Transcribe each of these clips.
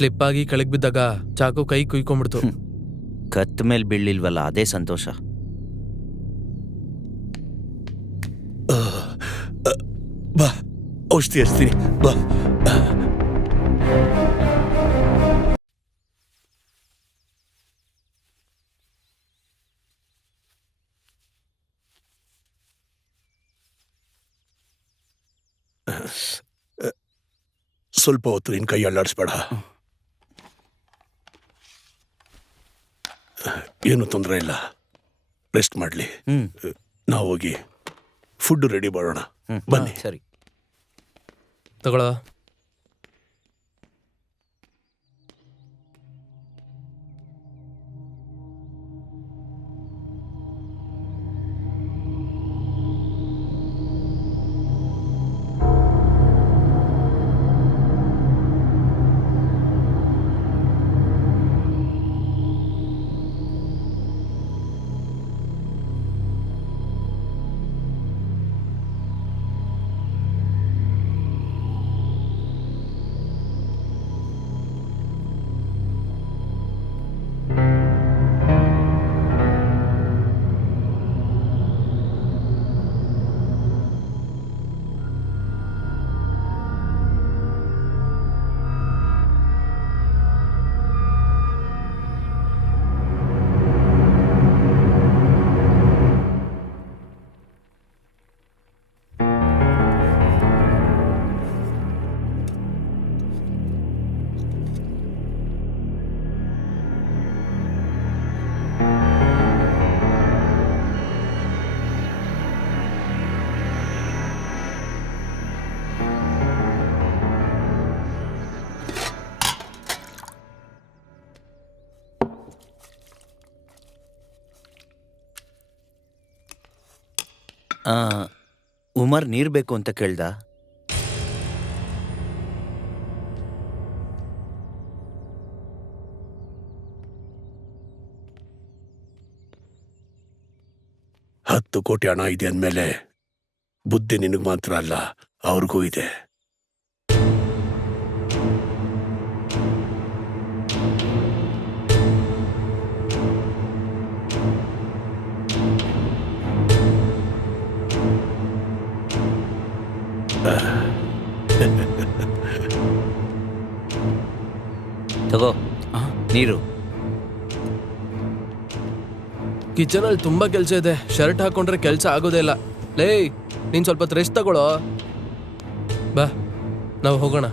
Slip ಆಗಿ ಕೆಳಗ್ ಬಿದ್ದಾಗ ಚಾಕು ಕೈ ಕುಯ್ಕೊಂಡ್ಬಿಡ್ತು. ಕತ್ ಮೇಲೆ ಬೀಳಿಲ್ವಲ್ಲ, ಅದೇ ಸಂತೋಷ. ಬಾ, ಔಷಧಿ ಹಚ್ತೀನಿ ಬಾ. ಸ್ವಲ್ಪ ಹೊತ್ತು ನಿನ್ ಕೈ ಅಲ್ಲಾಡಿಸ್ಬೇಡ. ಏನು ತೊಂದರೆ ಇಲ್ಲ, ರೆಸ್ಟ್ ಮಾಡಲಿ. ನಾವು ಹೋಗಿ ಫುಡ್ ರೆಡಿ ಮಾಡೋಣ. ಬನ್ನಿ. ಸರಿ ತಗೊಳ. ಉಮರ್ ನೀರು ಬೇಕು ಅಂತ ಕೇಳ್ದ. $10 ಕೋಟಿ ಹಣ ಇದೆ ಅಂದಮೇಲೆ ಬುದ್ಧಿ ನಿನಗೆ ಮಾತ್ರ ಅಲ್ಲ, ಅವ್ರಿಗೂ ಇದೆ. ತಗೋ ನೀರು. ಕಿಚನಲ್ಲಿ ತುಂಬಾ ಕೆಲಸ ಇದೆ. ಶರ್ಟ್ ಹಾಕೊಂಡ್ರೆ ಕೆಲಸ ಆಗೋದೇ ಇಲ್ಲ. ಲೇ, ನೀನ್ ಸ್ವಲ್ಪ ರೆಸ್ಟ್ ತಗೊಳ್ಳೋ. ಬಾ, ನಾವು ಹೋಗೋಣ.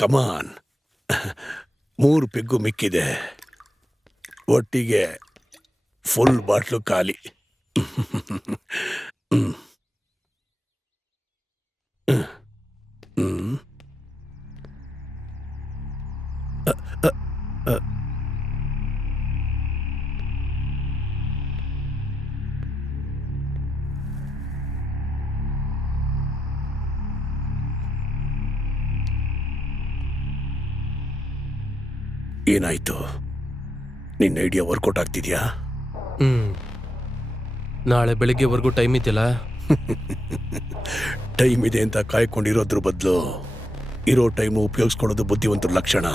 ಕಮಾನ್, 3 ಪೆಗ್ಗು ಮಿಕ್ಕಿದೆ. ಒಟ್ಟಿಗೆ ಫುಲ್ ಬಾಟ್ಲು ಖಾಲಿ. ಏನಾಯ್ತು? ನಿನ್ನ ಐಡಿಯಾ ವರ್ಕೌಟ್ ಆಗ್ತಿದ್ಯಾ? ನಾಳೆ ಬೆಳಿಗ್ಗೆವರೆಗೂ ಟೈಮ್ ಇದೆಯಲ್ಲ. ಟೈಮ್ ಇದೆ ಅಂತ ಕಾಯ್ಕೊಂಡಿರೋದ್ರ ಬದಲು ಇರೋ ಟೈಮು ಉಪಯೋಗಿಸ್ಕೊಳ್ಳೋದು ಬುದ್ಧಿವಂತರ ಲಕ್ಷಣ.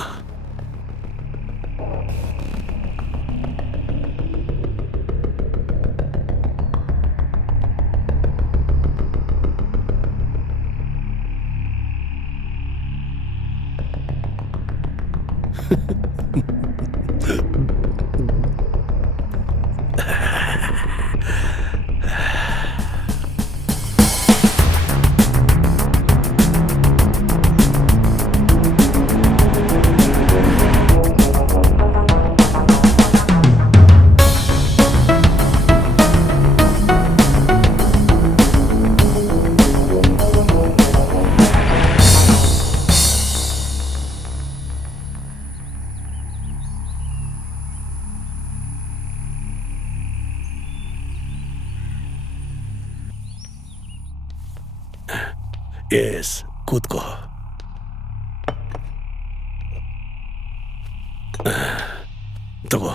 ಎಸ್ ಕೂತ್ಕೋ. ತಗೋ.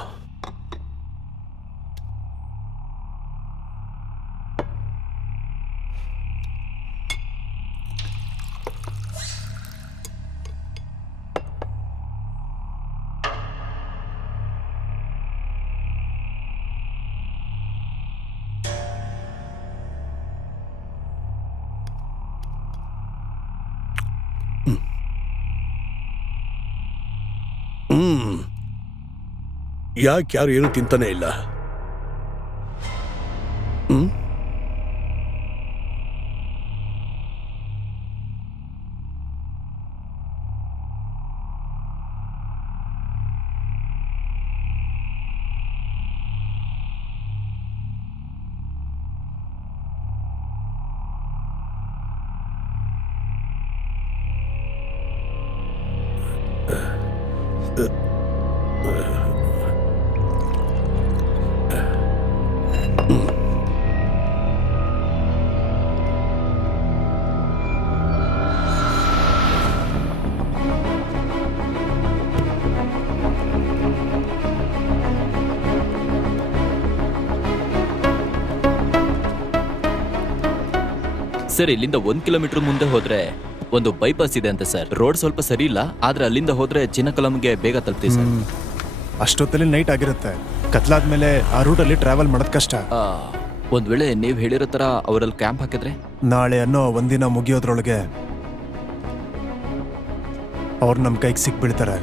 ಯಾಕೆ ಯಾರು ಏನು ತಿಂತಾನೆ ಇಲ್ಲ? ಸರ್, ಇಲ್ಲಿಂದ 1 ಕಿಲೋಮೀಟರ್ ಮುಂದೆ ಹೋದ್ರೆ ಒಂದು ಬೈಪಾಸ್ ಇದೆ ಅಂತ ಸರ್. ರೋಡ್ ಸ್ವಲ್ಪ ಸರಿ ಇಲ್ಲ, ಆದ್ರೆ ಅಲ್ಲಿಂದ ಹೋದ್ರೆ ಚಿನ್ನಕಲಂಗೆ ಬೇಗ ತಲುಪ್ತೀವಿ ಸರ್. ಅಷ್ಟೊತ್ತಲ್ಲಿ ನೈಟ್ ಆಗಿರುತ್ತೆ. ಕತ್ಲಾದ್ಮೇಲೆ ಆ ರೂಟಲ್ಲಿ ಟ್ರಾವೆಲ್ ಮಾಡೋದು ಕಷ್ಟ. ಒಂದ್ ವೇಳೆ ನೀವು ಹೇಳಿರೋ ತರ ಅವರಲ್ಲಿ ಕ್ಯಾಂಪ್ ಹಾಕಿದ್ರೆ ನಾಳೆ ಅನ್ನೋ ಒಂದಿನ ಮುಗಿಯೋದ್ರೊಳಗೆ ಅವ್ರು ನಮ್ಮ ಕೈಗೆ ಸಿಕ್ಬಿಡ್ತಾರೆ.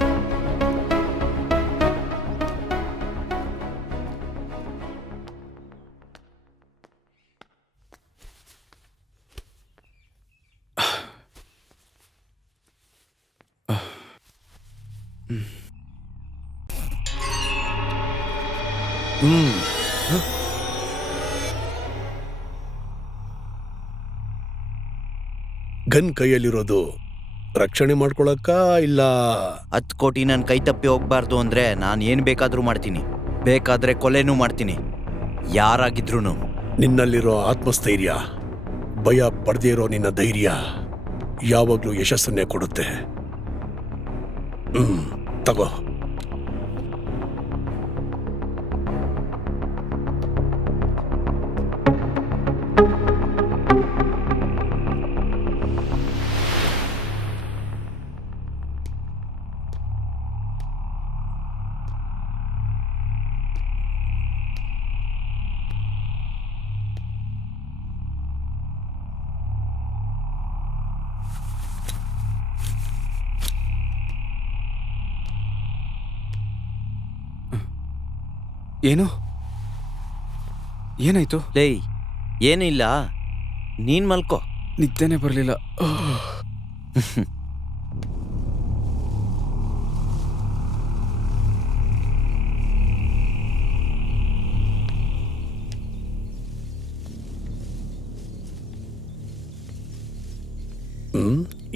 ಗನ್ ಕೈಯಲ್ಲಿರೋದು ರಕ್ಷಣೆ ಮಾಡ್ಕೊಳಕ್ಕ ಇಲ್ಲ? 10 ಕೋಟಿ ನನ್ನ ಕೈ ತಪ್ಪಿ ಹೋಗ್ಬಾರ್ದು ಅಂದ್ರೆ ನಾನು ಏನು ಬೇಕಾದರೂ ಮಾಡ್ತೀನಿ. ಬೇಕಾದ್ರೆ ಕೊಲೆನೂ ಮಾಡ್ತೀನಿ, ಯಾರಾಗಿದ್ರು. ನಿನ್ನಲ್ಲಿರೋ ಆತ್ಮಸ್ಥೈರ್ಯ, ಭಯ ಪಡೆದೇ ಇರೋ ನಿನ್ನ ಧೈರ್ಯ ಯಾವಾಗಲೂ ಯಶಸ್ಸನ್ನೇ ಕೊಡುತ್ತೆ. ತಗೋ. ಏನು? ಏನಾಯ್ತು? ಲೇ, ಏನಿಲ್ಲ, ನೀನ್ ಮಲ್ಕೋ. ನಿದ್ದೆನೆ ಬರಲಿಲ್ಲ.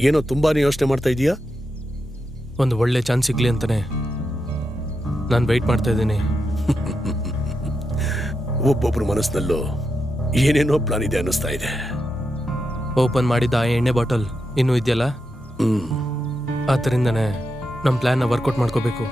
ಏನೋ ತುಂಬಾನೇ ಯೋಚನೆ ಮಾಡ್ತಾ ಇದೀಯಾ? ಒಂದು ಒಳ್ಳೆ ಚಾನ್ಸ್ ಸಿಗ್ಲಿ ಅಂತಾನೆ ನಾನು ವೆಯ್ಟ್ ಮಾಡ್ತಾ ಇದ್ದೀನಿ. ಒಬ್ಬೊಬ್ರ ಮನಸ್ಸಿನಲ್ಲೂ ಏನೇನೋ ಪ್ಲಾನ್ ಇದೆ ಅನ್ನಿಸ್ತಾ ಇದೆ. ಓಪನ್ ಮಾಡಿದ್ದ ಆ ಎಣ್ಣೆ ಬಾಟಲ್ ಇನ್ನೂ ಇದೆಯಲ್ಲ, ಆದ್ದರಿಂದನೇ ನಮ್ಮ ಪ್ಲಾನ್ನ ವರ್ಕೌಟ್ ಮಾಡ್ಕೋಬೇಕು.